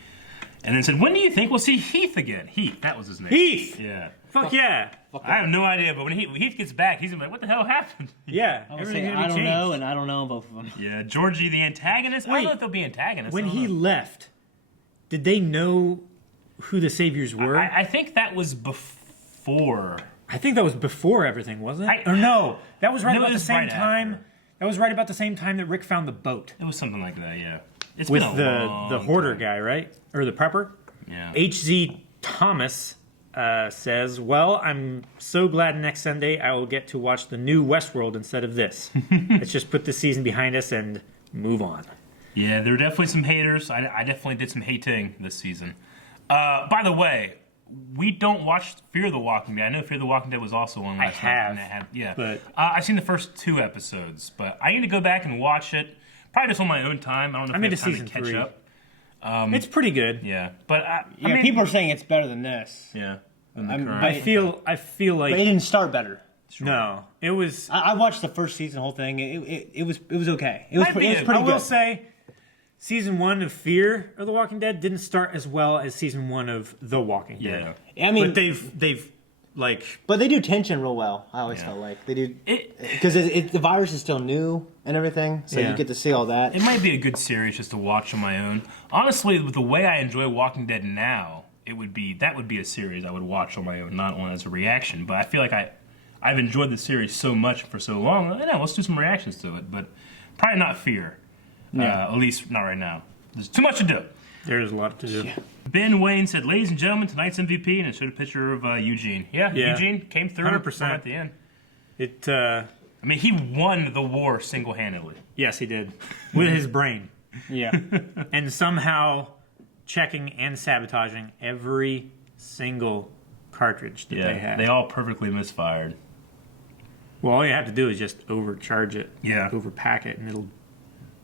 And then said, "When do you think we'll see Heath again?" Heath, that was his name. Heath! Yeah. Fuck yeah. I have no idea, but when Heath gets back, he's gonna be like, "What the hell happened?" Yeah. I would Everything's say gonna I be don't changed. know, and I don't know both of them. Yeah, Georgie the antagonist. I Wait. don't know if they'll be antagonists. When I don't he know. left, did they know who the saviors were? I think that was before. I think that was before everything, wasn't it? I- Or no, that was right No, about it the was same right time. after. That was right about the same time that Rick found the boat It was something like that. Yeah. It's with been a long the hoarder time. guy, right? Or the prepper. Yeah. HZ Thomas says, "Well, I'm so glad next Sunday I will get to watch the new Westworld instead of this. Let's just put this season behind us and move on." Yeah, there were definitely some haters. I definitely did some hating this season. By the way, we don't watch Fear the Walking Dead. I know Fear the Walking Dead was also on last night, have, and I yeah. but- I've seen the first 2 episodes, but I need to go back and watch it. Probably just on my own time. I don't know if I'm I into have time season to catch 3. up. It's pretty good. Yeah, but I Yeah, mean, people are saying it's better than this. Yeah. than the I'm- current. I feel But it like didn't start better. no, it was. I watched the first season, the whole thing. It was okay. It was Might be pretty a- good. I will say, season 1 of Fear of the Walking Dead didn't start as well as season 1 of The Walking Yeah. Dead. I mean, But they've like but they do tension real well. I always Yeah. felt like they do It because the virus is still new and everything, so Yeah. you get to see all that. it might be a good series just to watch on my own. Honestly, with the way I enjoy Walking Dead now, that would be a series I would watch on my own, not on as a reaction. But I feel like I've enjoyed the series so much for so long. I know, let's do some reactions to it, but probably not Fear. Yeah. At least not right now. There's too much to do. there's a lot to do. Ben Wayne said, "Ladies and gentlemen, tonight's MVP," and it showed a picture of Eugene. Yeah, Yeah. Eugene came through 100%. at the end. It I mean, he won the war single-handedly. yes, he did with his brain, Yeah, and somehow checking and sabotaging every single cartridge that they had. they all perfectly misfired. Well, all you have to do is just overcharge it, Yeah. overpack it, and it'll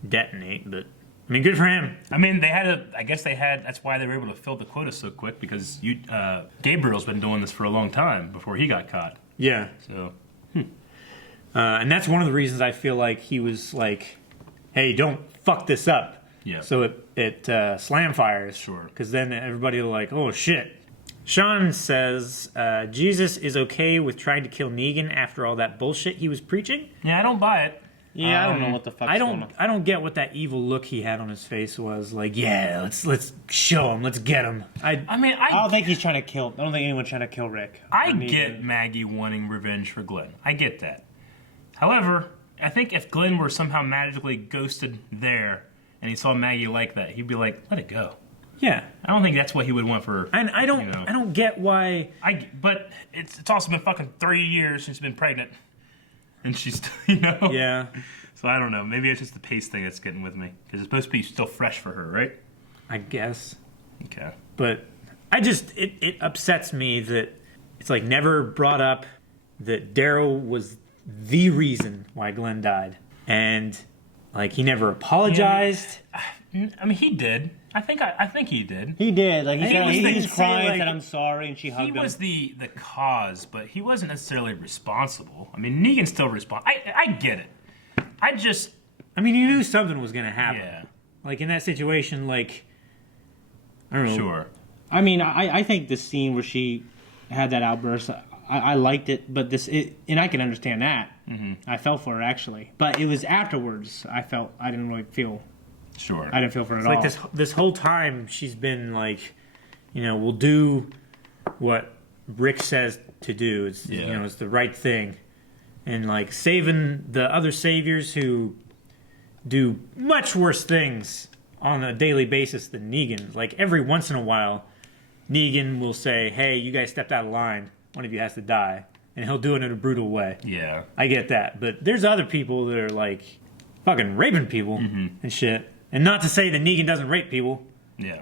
detonate. But I mean, good for him. I mean, I guess they had. That's why they were able to fill the quota so quick because Gabriel's been doing this for a long time before he got caught. Yeah, So and that's one of the reasons I feel like he was like, "Hey, don't fuck this up." Yeah. So it slam fires. Sure. Because then everybody will like, "Oh shit." Sean says Jesus is okay with trying to kill Negan after all that bullshit he was preaching. yeah, I don't buy it. Yeah, I don't know what the fuck's going on. I don't get what that evil look he had on his face was. Like, yeah, let's show him, let's get him. I don't think he's trying to kill. I don't think anyone's trying to kill Rick. I get Maggie wanting revenge for Glenn. I get that. However, I think if Glenn were somehow magically ghosted there and he saw Maggie like that, he'd be like, let it go. Yeah, I don't think that's what he would want for. And I don't get why. But it's also been fucking 3 years since she's been pregnant, and she's Yeah. So I don't know. Maybe it's just the pace thing that's getting with me because it's supposed to be still fresh for her, right? I guess. Okay. But it upsets me that it's like never brought up that Daryl was the reason why Glenn died, and like he never apologized. Yeah, I mean, he did. I think he did. He did. Like he was crying, like, said I'm sorry, and she hugged him. He was the cause, but he wasn't necessarily responsible. I mean, Negan's still responsible. I get it. I mean, you knew something was gonna happen. Yeah. Like in that situation, like I don't know. Sure. I mean, I think the scene where she had that outburst, I liked it, but and I can understand that. Mm-hmm. I fell for her actually, but it was afterwards I didn't really feel. Sure. I didn't feel for it at all. Like this whole time she's been like, we'll do what Rick says to do. It's it's the right thing, and like saving the other saviors who do much worse things on a daily basis than Negan. Like every once in a while, Negan will say, "Hey, you guys stepped out of line. One of you has to die," and he'll do it in a brutal way. Yeah, I get that, but there's other people that are like fucking raping people and shit. And not to say that Negan doesn't rape people. Yeah.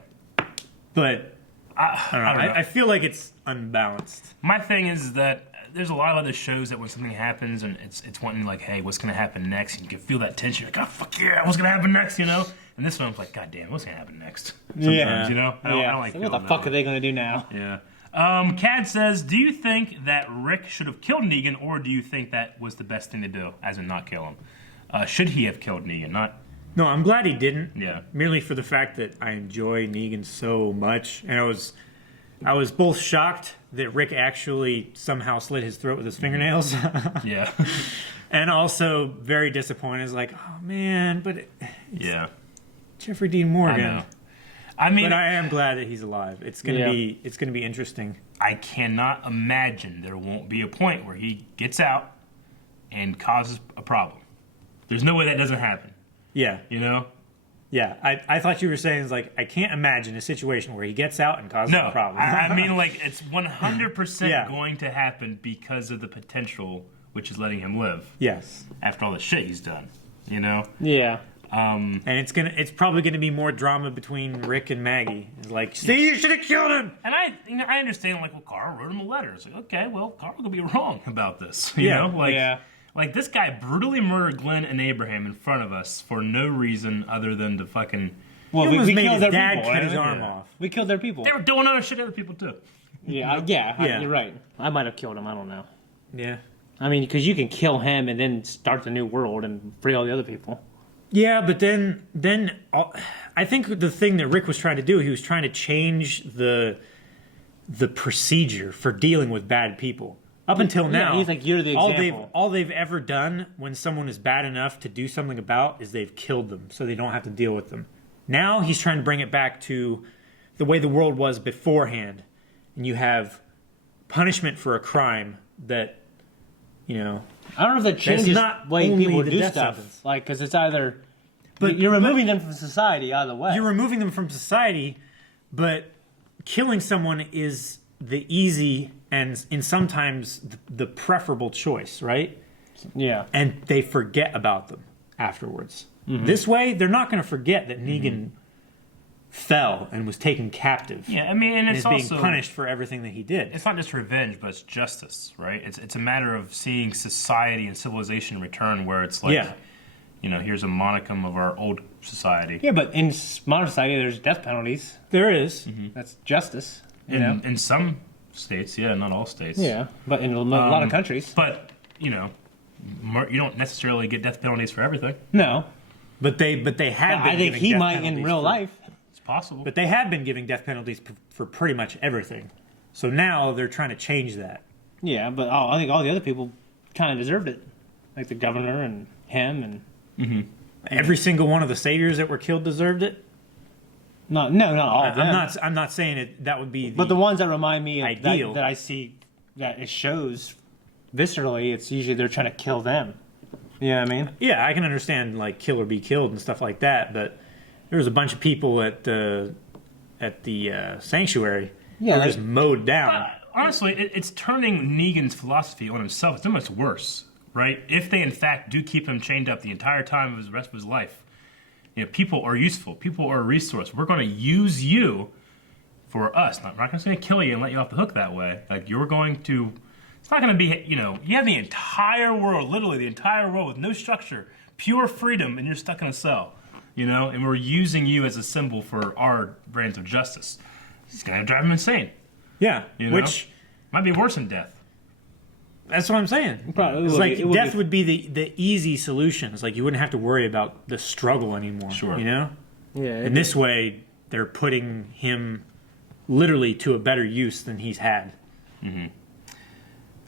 But I don't know. I feel like it's unbalanced. My thing is that there's a lot of other shows that when something happens and it's wanting like, hey, what's going to happen next? And you can feel that tension. You're like, oh, fuck yeah, what's going to happen next, And this one's like, god damn, what's going to happen next? Sometimes, I don't like what the fuck are they going to do now? Yeah. Cad says, do you think that Rick should have killed Negan, or do you think that was the best thing to do, as in not kill him? Should he have killed Negan, not... No, I'm glad he didn't. Yeah. Merely for the fact that I enjoy Negan so much, and I was both shocked that Rick actually somehow slit his throat with his fingernails. Yeah. And also very disappointed. It's like, oh man, but it's Jeffrey Dean Morgan. I know. I mean, but I am glad that he's alive. It's gonna be interesting. I cannot imagine there won't be a point where he gets out and causes a problem. There's no way that doesn't happen. Yeah. Yeah. I thought you were saying, it's like, I can't imagine a situation where he gets out and causes a problem. I mean, like, it's 100% going to happen because of the potential, which is letting him live. Yes. After all the shit he's done, Yeah. And it's probably gonna be more drama between Rick and Maggie. It's like, see, you should have killed him. And I understand, like, well, Carl wrote him a letter. It's like, okay, well, Carl could be wrong about this. Like, this guy brutally murdered Glenn and Abraham in front of us for no reason other than to fucking... Well, we made killed his their dad people. cut his arm off. We killed their people. They were doing other shit to other people, too. Yeah, you're right. I might have killed him. I don't know. Yeah. I mean, because you can kill him and then start the new world and free all the other people. Yeah, but then I think the thing that Rick was trying to do, he was trying to change the procedure for dealing with bad people. Up until now, he's like, you're the example. All they've ever done when someone is bad enough to do something about is they've killed them, so they don't have to deal with them. Now he's trying to bring it back to the way the world was beforehand, and you have punishment for a crime that, I don't know if that changes the way people do stuff. Sentence. Like, because it's either, but you're removing them from society either way. You're removing them from society, but killing someone is the easy and in sometimes the preferable choice, right? Yeah. And they forget about them afterwards. Mm-hmm. This way, they're not going to forget that Negan fell and was taken captive. Yeah, I mean, and it's being also punished for everything that he did. It's not just revenge, but it's justice, right? It's a matter of seeing society and civilization return, where it's like, here's a monicum of our old society. Yeah, but in modern society, there's death penalties. There is. Mm-hmm. That's justice. In some states, not all states. Yeah, but in a lot of countries. But you don't necessarily get death penalties for everything. No, but they have. I think he might in real life. It's possible. But they have been giving death penalties for pretty much everything. So now they're trying to change that. Yeah, but I think all the other people kind of deserved it, like the governor and him and Every single one of the saviors that were killed deserved it. not all of them. I'm not saying it. That would be. But the ones that remind me of ideal. that I see that it shows viscerally, it's usually they're trying to kill them. You know what I mean? Yeah, I can understand like kill or be killed and stuff like that, but there was a bunch of people at the sanctuary Yeah, who were just mowed down. Honestly, it's turning Negan's philosophy on himself. It's almost worse, right? If they in fact do keep him chained up the entire time of the rest of his life, you know, people are useful. People are a resource. We're going to use you for us. We're not just going to kill you and let you off the hook that way. Like you're going to. It's not going to be. You know, you have the entire world, literally the entire world, with no structure, pure freedom, and you're stuck in a cell. You know, and we're using you as a symbol for our brands of justice. It's going to drive him insane. Yeah, You know? which Might be worse than death. that's what I'm saying. Probably It's would like be- it would death be- would be the easy solution. It's like you wouldn't have to worry about the struggle anymore. Sure. You know. Yeah. In this way, they're putting him literally to a better use than he's had.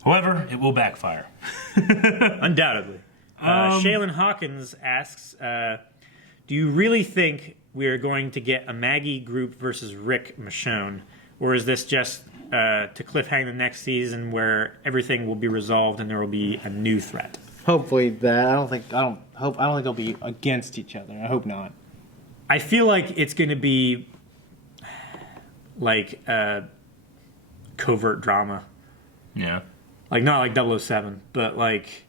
However, it will backfire. Undoubtedly. Shaylin Hawkins asks, do you really think we are going to get a Maggie group versus Rick Michonne? Or is this just to cliffhang the next season where everything will be resolved and there will be a new threat? Hopefully that. I don't think they'll be against each other. I hope not. I feel like it's going to be like covert drama. Yeah. Like, not like 007, but like,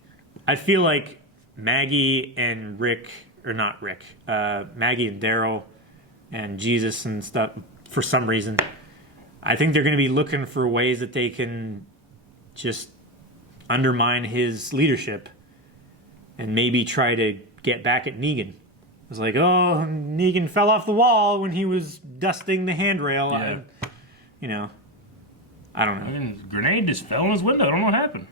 I feel like Maggie and Rick, or not Rick, Maggie and Daryl and Jesus and stuff, for some reason, I think they're going to be looking for ways that they can just undermine his leadership and maybe try to get back at Negan. It's like, oh, Negan fell off the wall when he was dusting the handrail. Yeah. You know, I don't know. And grenade just fell in his window. I don't know what happened.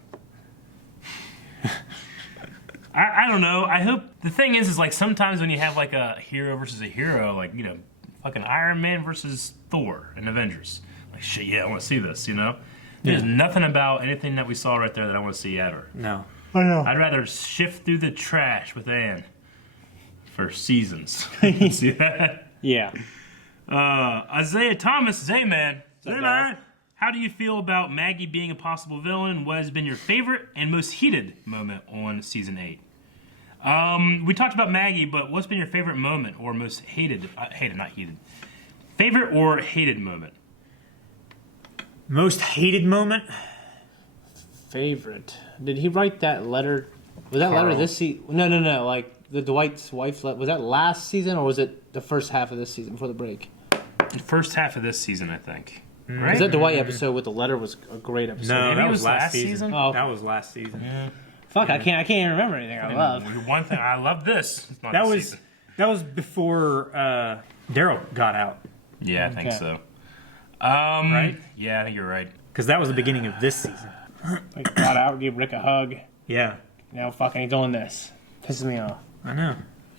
I don't know. I hope the thing is like sometimes when you have like a hero versus a hero, like, you know, fucking Iron Man versus Thor in Avengers. Like, shit, yeah, I want to see this, you know? There's nothing about anything that we saw right there that I want to see ever. No. I know. I'd rather shift through the trash with Anne for seasons. See that? Yeah. Isaiah Thomas, hey man. Hey, man. How do you feel about Maggie being a possible villain? What has been your favorite and most heated moment on season 8? We talked about Maggie, but what's been your favorite moment or most hated? Hated, not heated. Favorite or hated moment? Most hated moment? Favorite. Did he write that letter? Was that letter Carl. this season? No. Like the Dwight's wife's letter. Was that last season or was it the first half of this season before the break? The first half of this season, I think. Right? Was that Dwight episode with the letter was a great episode? No, Maybe that it was was last last season. season? Oh. That was last season. Fuck, I can't even remember anything I love. One thing, I love this. It's not That this was season. that was before Daryl got out, Yeah, I think Okay. so. right? Yeah, I think you're right. Because that was the beginning of this season. Like, got out, give Rick a hug. Yeah, Now fucking he's doing this. Pisses me off. I know.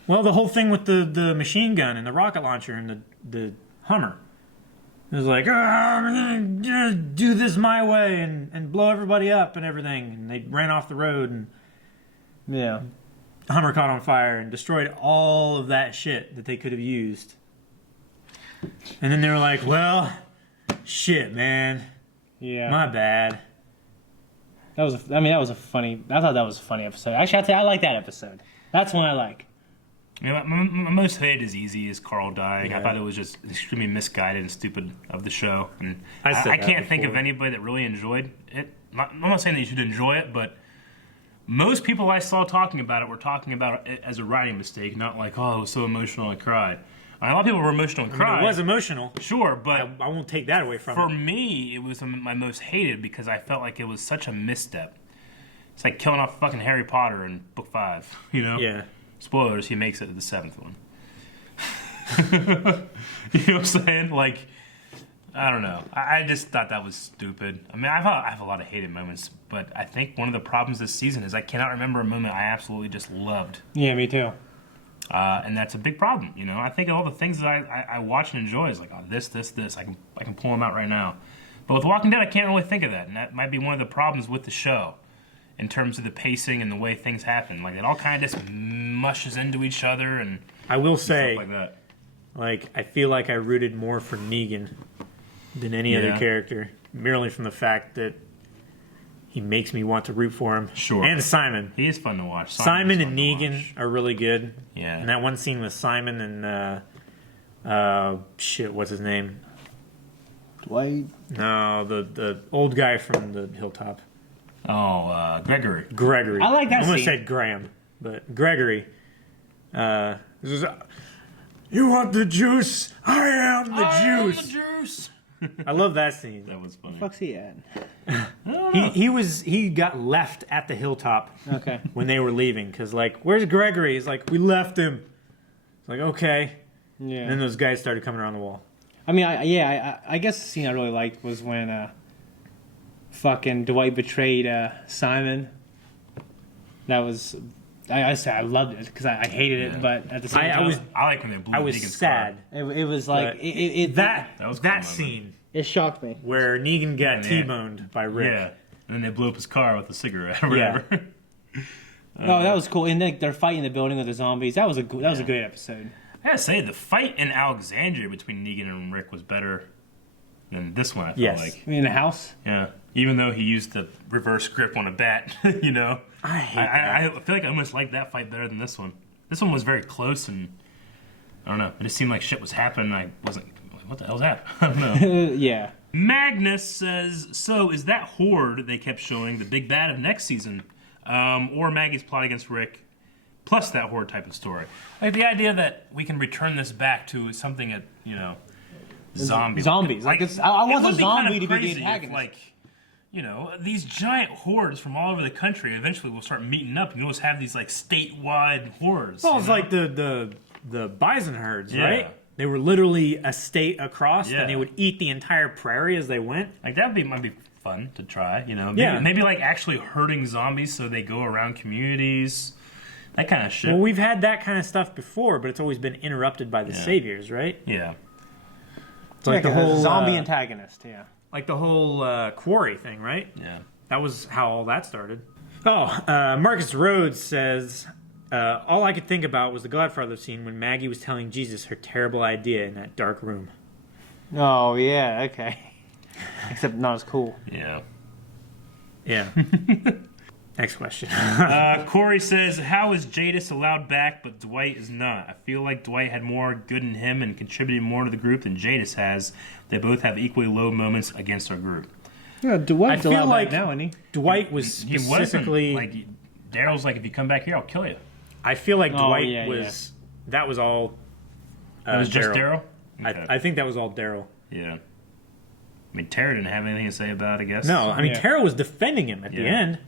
Well, the whole thing with the machine gun and the rocket launcher and the Hummer. It was like, I'm going to do this my way and blow everybody up and everything. And they ran off the road and Yeah. the Hummer caught on fire and destroyed all of that shit that they could have used. And then they were like, well, shit, man. Yeah. My bad. That was a funny. I thought that was a funny episode. Actually, I'd say I like that episode. That's one I like. You know, my most hated is easy is Carl dying. Yeah. I thought it was just extremely misguided and stupid of the show. And I said I that can't think of before. anybody that really enjoyed it. I'm not saying that you should enjoy it, but most people I saw talking about it were talking about it as a writing mistake, not like, oh, it was so emotional I cried. A lot of people were emotional and I mean, cried. it was emotional. Sure, but I won't take that away from for it. me, it was my most hated because I felt like it was such a misstep. It's like killing off fucking Harry Potter in book 5, you know? Yeah. Spoilers, he makes it to the 7th one. You know what I'm saying? Like, I don't know. I just thought that was stupid. I mean, I have a lot of hated moments, but I think one of the problems this season is I cannot remember a moment I absolutely just loved. Yeah, me too. And that's a big problem, you know. I think of all the things that I watch and enjoy is like, oh, this. I can pull them out right now. But with Walking Dead, I can't really think of that, and that might be one of the problems with the show. in terms of the pacing and the way things happen. Like, it all kind of just mushes into each other and I will say, stuff like that. like, I feel like I rooted more for Negan than any other character, merely from the fact that he makes me want to root for him. Sure. And Simon. He is fun to watch. Simon and Negan are really good. Yeah. And that one scene with Simon and, what's his name? Dwight. No, the old guy from the hilltop. Oh, Gregory. Gregory. I like that I almost scene. said Graham, but Gregory. This is, you want the juice? I am the juice. The juice. I love that scene. That was funny. Fuck's he at? He got left at the hilltop. Okay. When they were leaving, because like, where's Gregory? He's like, we left him. It's like, okay. Yeah. And then those guys started coming around the wall. I mean, I guess the scene I really liked was when fucking Dwight betrayed Simon. That was, I loved it because I hated it, but at the same time, I like when they blew I was Negan's sad. it was like that scene it shocked me. where Negan got T-boned by Rick. Yeah, and then they blew up his car with a cigarette or whatever. Oh, that was cool. And like they're fighting in the building with the zombies. That was a great episode. I gotta say, the fight in Alexandria between Negan and Rick was better than this one, I felt like. In the house? Yeah. Even though he used the reverse grip on a bat, you know? I hate that. I feel like I almost liked that fight better than this one. This one was very close, and I don't know. It just seemed like shit was happening. I wasn't, what the hell's happening? I don't know. Yeah. Magnus says, so is that Horde they kept showing the big bad of next season? Or Maggie's plot against Rick, plus that Horde type of story? Like the idea that we can return this back to something at, you know, zombies. Like I want the zombie to be the antagonist. If, like, you know, these giant hordes from all over the country eventually will start meeting up, and you'll just have these like statewide hordes. Well, it's like the bison herds, Yeah. right? They were literally a state across, Yeah. and they would eat the entire prairie as they went. Like that might be fun to try, you know? Maybe like actually herding zombies so they go around communities. That kind of shit. Well, we've had that kind of stuff before, but it's always been interrupted by the saviors, right? Yeah. It's like the whole zombie antagonist, yeah. Like the whole quarry thing, right? Yeah. That was how all that started. Oh, Marcus Rhodes says, all I could think about was the Godfather scene when Maggie was telling Jesus her terrible idea in that dark room. Oh, yeah, okay. Except not as cool. Yeah. Yeah. Next question. Corey says, how is Jadis allowed back, but Dwight is not? I feel like Dwight had more good in him and contributed more to the group than Jadis has. They both have equally low moments against our group. Yeah, Dwight's I feel allowed like back now, isn't he? Dwight was specifically... He wasn't. Like, Daryl's like, if you come back here, I'll kill you. I feel like Dwight yeah, was... That was all That was just Daryl? I think that was all Daryl. Yeah. I mean, Tara didn't have anything to say about it, I guess. No, I mean, Tara was defending him at the end.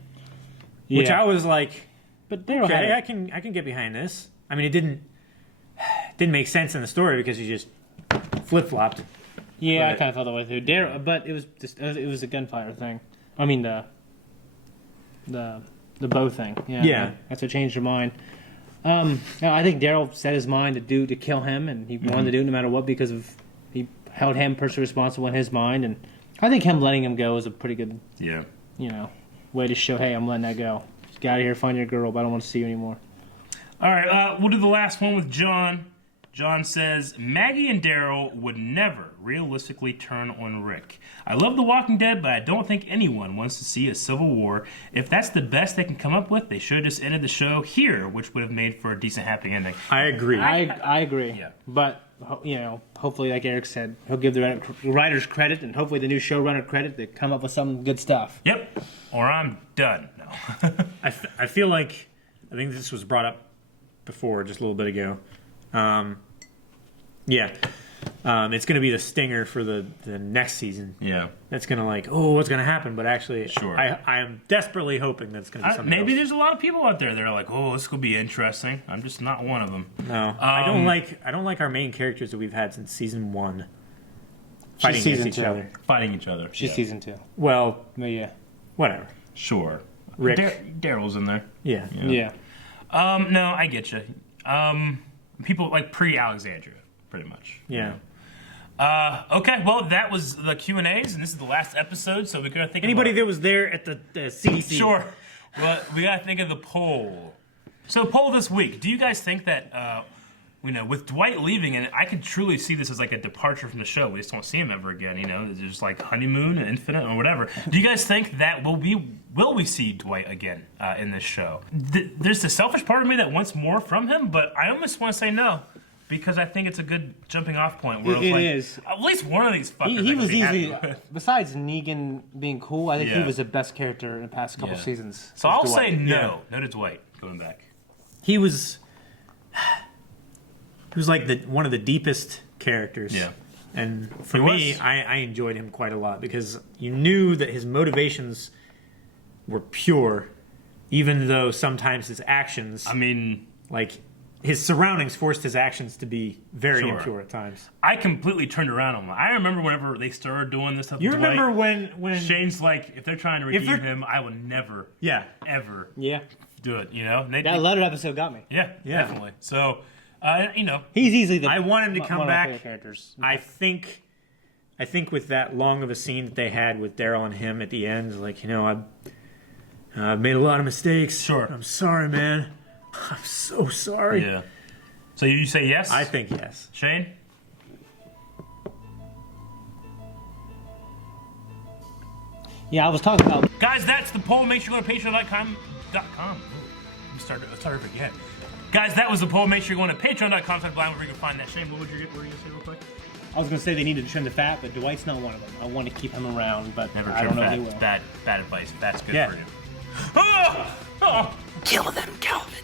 Which I was like, but Daryl okay, had I can get behind this. I mean, it didn't make sense in the story because he just flip flopped. Yeah, I kind of felt that way too. Daryl, but it was a gunfire thing. I mean the bow thing. Yeah, that's what changed her mind. No, I think Daryl set his mind to kill him, and he wanted to do it no matter what because of he held him personally responsible in his mind, and I think him letting him go is a pretty good way to show, hey, I'm letting that go. Just get out of here, find your girl, but I don't want to see you anymore. All right, we'll do the last one with John. John says, Maggie and Daryl would never realistically turn on Rick. I love The Walking Dead, but I don't think anyone wants to see a civil war. If that's the best they can come up with, they should have just ended the show here, which would have made for a decent happy ending. I agree. I agree. Yeah. But, you know, hopefully, like Eric said, he'll give the writers credit and hopefully the new showrunner credit to come up with some good stuff. Yep. Or I'm done. No. I feel like, I think this was brought up before, just a little bit ago. It's going to be the stinger for the next season. Yeah. That's going to like, what's going to happen? But actually, sure. I am desperately hoping that's going to be something maybe else. there's a lot of people out there that are like, this could be interesting. I'm just not one of them. No. I don't like our main characters that we've had since season 1. Fighting She's against each other. Fighting each other. She's season 2. Well, yeah. Whatever. Sure. Rick. Daryl's in there. Yeah. No, I get you. People like pre-Alexandria, pretty much. Yeah. Okay, well, that was the Q&As, and this is the last episode, so we're going to think Anybody that was there at the CDC. Sure. Well, we gotta think of the poll. So, poll this week. Do you guys think that, with Dwight leaving, and I could truly see this as like a departure from the show. We just won't see him ever again. It's just like honeymoon, infinite, or whatever. Do you guys think that will we see Dwight again in this show? There's the selfish part of me that wants more from him, but I almost want to say no. Because I think it's a good jumping off point. Where It is. At least one of these fuckers. He was easily, besides Negan being cool, I think he Yeah. was the best character in the past couple Yeah. seasons. So I'll say Dwight. no. No to Dwight. Going back. He was like one of the deepest characters. Yeah. And for He me, was. I enjoyed him quite a lot because you knew that his motivations were pure, even though sometimes his actions, like his surroundings forced his actions to be very Sure. impure at times. I completely turned around on him. I remember whenever they started doing this stuff. You with remember Dwight, when Shane's like, if they're trying to If redeem they're- him, I will never, ever Yeah. do it. And That letter episode got me. Yeah, definitely. So, He's easily the. I want him to one come of my back. favorite characters. I think with that long of a scene that they had with Daryl and him at the end, like, I've made a lot of mistakes. Sure. I'm sorry, man. I'm so sorry. Yeah. So you say yes? I think yes. Shane? Yeah, I was talking about. Guys, that's the poll. Make sure you go to patreon.com. Ooh, started again. Guys, that was the poll. Make sure you're going to patreon.com/blind where you can find that. Shane, what were you going to say real quick? I was going to say they needed to trim the fat, but Dwight's not one of them. I want to keep him around, but Never I trim don't know fat. if he will. Bad advice. That's good Yeah. for you. Oh! Kill them, Calvin.